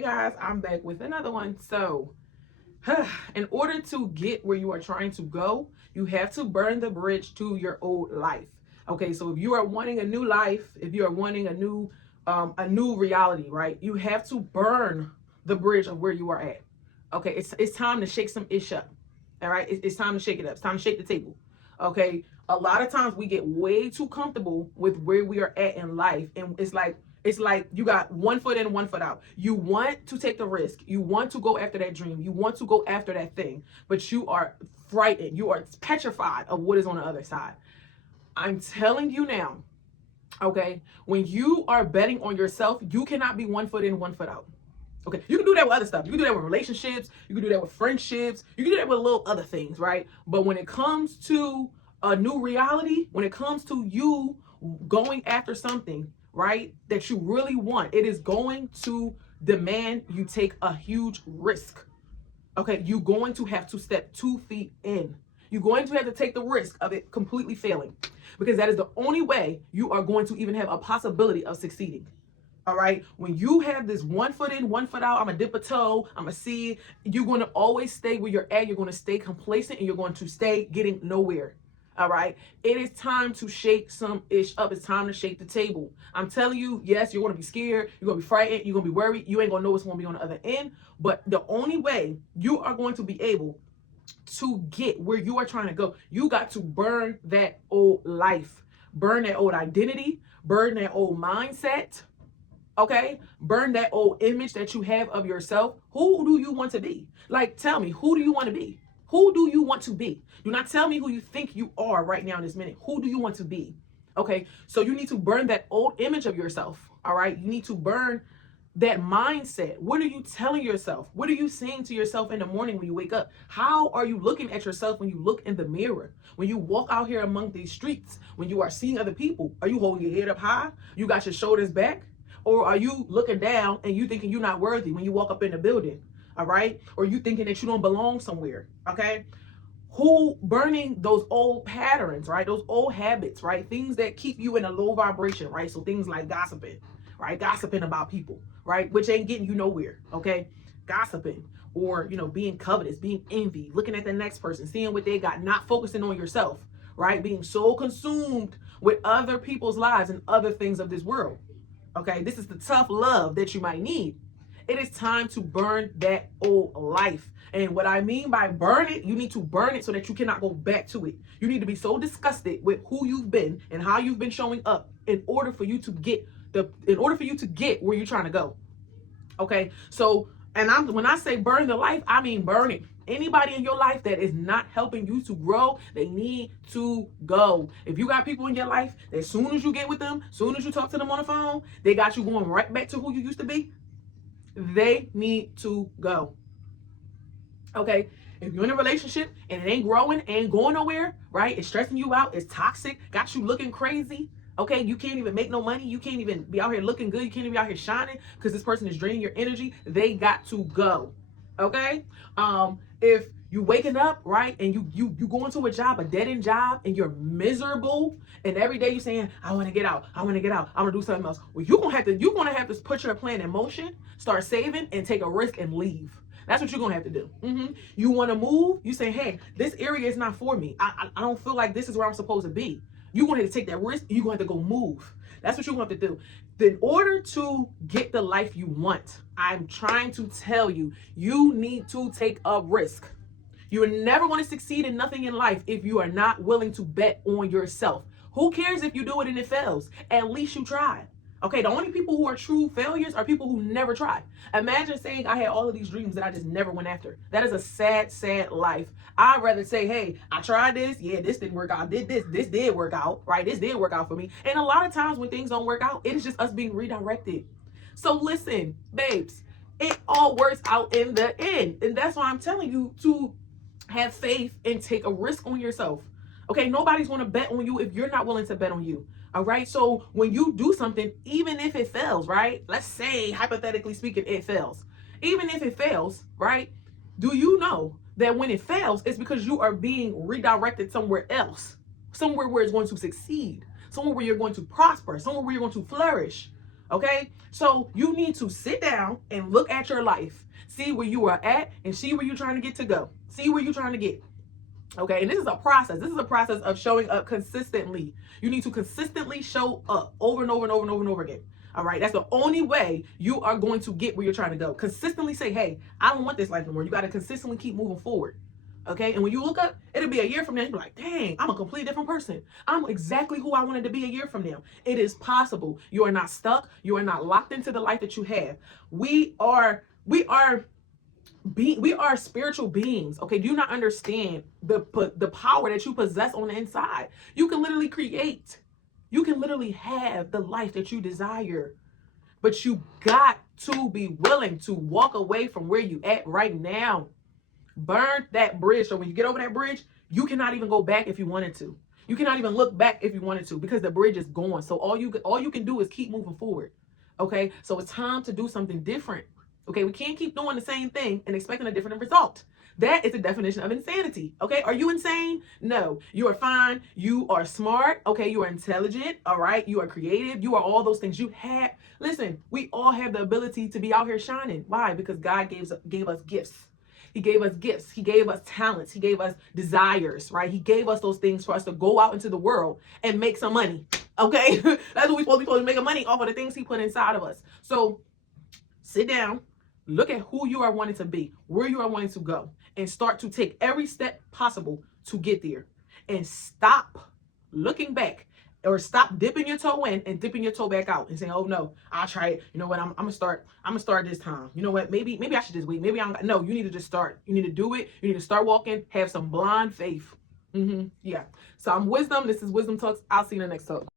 Hey guys, I'm back with another one. So, in order to get where you are trying to go, you have to burn the bridge to your old life. Okay, so if you are wanting a new life, if you are wanting a new reality, right? You have to burn the bridge of where you are at. Okay, it's time to shake some ish up. All right, it's time to shake it up. It's time to shake the table. Okay, a lot of times we get way too comfortable with where we are at in life, and it's like you got one foot in, one foot out. You want to take the risk. You want to go after that dream. You want to go after that thing, but you are frightened. You are petrified of what is on the other side. I'm telling you now, okay, when you are betting on yourself, you cannot be one foot in, one foot out. Okay, you can do that with other stuff. You can do that with relationships. You can do that with friendships. You can do that with little other things, right? But when it comes to a new reality, when it comes to you going after something, right, that you really want, it is going to demand you take a huge risk. Okay, you're going to have to step 2 feet in. You're going to have to take the risk of it completely failing because that is the only way you are going to even have a possibility of succeeding. All right. When you have this one foot in, one foot out, I'm going to dip a toe, I'm going to see, you're going to always stay where you're at. You're going to stay complacent and you're going to stay getting nowhere. All right. It is time to shake some ish up. It's time to shake the table. I'm telling you, yes, you're going to be scared. You're going to be frightened. You're going to be worried. You ain't going to know what's going to be on the other end. But the only way you are going to be able to get where you are trying to go, you got to burn that old life, burn that old identity, burn that old mindset. Okay, burn that old image that you have of yourself. Who do you want to be? Like, tell me, who do you want to be? Who do you want to be? Do not tell me who you think you are right now in this minute. Who do you want to be? Okay, so you need to burn that old image of yourself. All right, you need to burn that mindset. What are you telling yourself? What are you saying to yourself in the morning when you wake up? How are you looking at yourself when you look in the mirror? When you walk out here among these streets, when you are seeing other people, are you holding your head up high? You got your shoulders back? Or are you looking down and you thinking you're not worthy when you walk up in the building? All right? Or you thinking that you don't belong somewhere? Okay? Who burning those old patterns, right? Those old habits, right? Things that keep you in a low vibration, right? So things like gossiping, right? Gossiping about people, right? Which ain't getting you nowhere, okay? Gossiping or, being covetous, being envy, looking at the next person, seeing what they got, not focusing on yourself, right? Being so consumed with other people's lives and other things of this world. Okay, this is the tough love that you might need. It is time to burn that old life. And what I mean by burn it, you need to burn it so that you cannot go back to it. You need to be so disgusted with who you've been and how you've been showing up in order for you to get where you're trying to go. Okay, so when I say burn the life, I mean burn it. Anybody in your life that is not helping you to grow, they need to go. If you got people in your life that as soon as you get with them, as soon as you talk to them on the phone, they got you going right back to who you used to be, they need to go. Okay, if you're in a relationship and it ain't growing, ain't going nowhere, right? It's stressing you out, it's toxic, got you looking crazy. Okay, you can't even make no money. You can't even be out here looking good. You can't even be out here shining because this person is draining your energy. They got to go. Okay, if you waking up right and you go into a job, a dead end job, and you're miserable, and every day you're saying, I want to get out, I want to get out, I want to do something else. Well, you're gonna have to put your plan in motion, start saving, and take a risk and leave. That's what you're gonna have to do. You want to move? You say, hey, this area is not for me. I don't feel like this is where I'm supposed to be. You're gonna have to take that risk. You're gonna have to go move. That's what you're gonna have to do. In order to get the life you want, I'm trying to tell you, you need to take a risk. You are never going to succeed in nothing in life if you are not willing to bet on yourself. Who cares if you do it and it fails? At least you tried. Okay, the only people who are true failures are people who never tried. Imagine saying I had all of these dreams that I just never went after. That is a sad, sad life. I'd rather say, hey, I tried this. Yeah, this didn't work out. I did this. This did work out, right? This did work out for me. And a lot of times when things don't work out, it is just us being redirected. So listen, babes, it all works out in the end. And that's why I'm telling you to have faith and take a risk on yourself. Okay, nobody's going to bet on you if you're not willing to bet on you. All right, so when you do something, even if it fails, right? Let's say, hypothetically speaking, it fails. Even if it fails, right? Do you know that when it fails, it's because you are being redirected somewhere else, somewhere where it's going to succeed, somewhere where you're going to prosper, somewhere where you're going to flourish. Okay, so you need to sit down and look at your life, see where you are at, and see where you're trying to get to go. See where you're trying to get. Okay, and this is a process. This is a process of showing up consistently. You need to consistently show up over and over and over and over and over again. All right, that's the only way you are going to get where you're trying to go. Consistently say, hey, I don't want this life no more. You got to consistently keep moving forward. Okay, and when you look up, it'll be a year from now. You'll be like, dang, I'm a completely different person. I'm exactly who I wanted to be a year from now. It is possible. You are not stuck. You are not locked into the life that you have. We are spiritual beings. Okay, do you not understand the power that you possess on the inside? You can literally create. You can literally have the life that you desire. But you got to be willing to walk away from where you at right now. Burn that bridge. So when you get over that bridge, you cannot even go back if you wanted to. You cannot even look back if you wanted to, because the bridge is gone. So all you can do is keep moving forward. Okay, so it's time to do something different. Okay, we can't keep doing the same thing and expecting a different result. That is the definition of insanity. Okay, are you insane? No, you are fine. You are smart. Okay, you are intelligent. All right, you are creative. You are all those things. Listen, we all have the ability to be out here shining. Why? Because God gave us gifts. He gave us gifts. He gave us talents. He gave us desires, right? He gave us those things for us to go out into the world and make some money. Okay, that's what we're supposed to be making money off of the things He put inside of us. So sit down. Look at who you are wanting to be, where you are wanting to go, and start to take every step possible to get there. And stop looking back, or stop dipping your toe in and dipping your toe back out and saying, "Oh no, I'll try it. You know what? I'm gonna start this time. You know what? Maybe I should just wait. Maybe I'm no. You need to just start. You need to do it. You need to start walking. Have some blind faith. Yeah. So I'm Wisdom. This is Wisdom Talks. I'll see you in the next talk.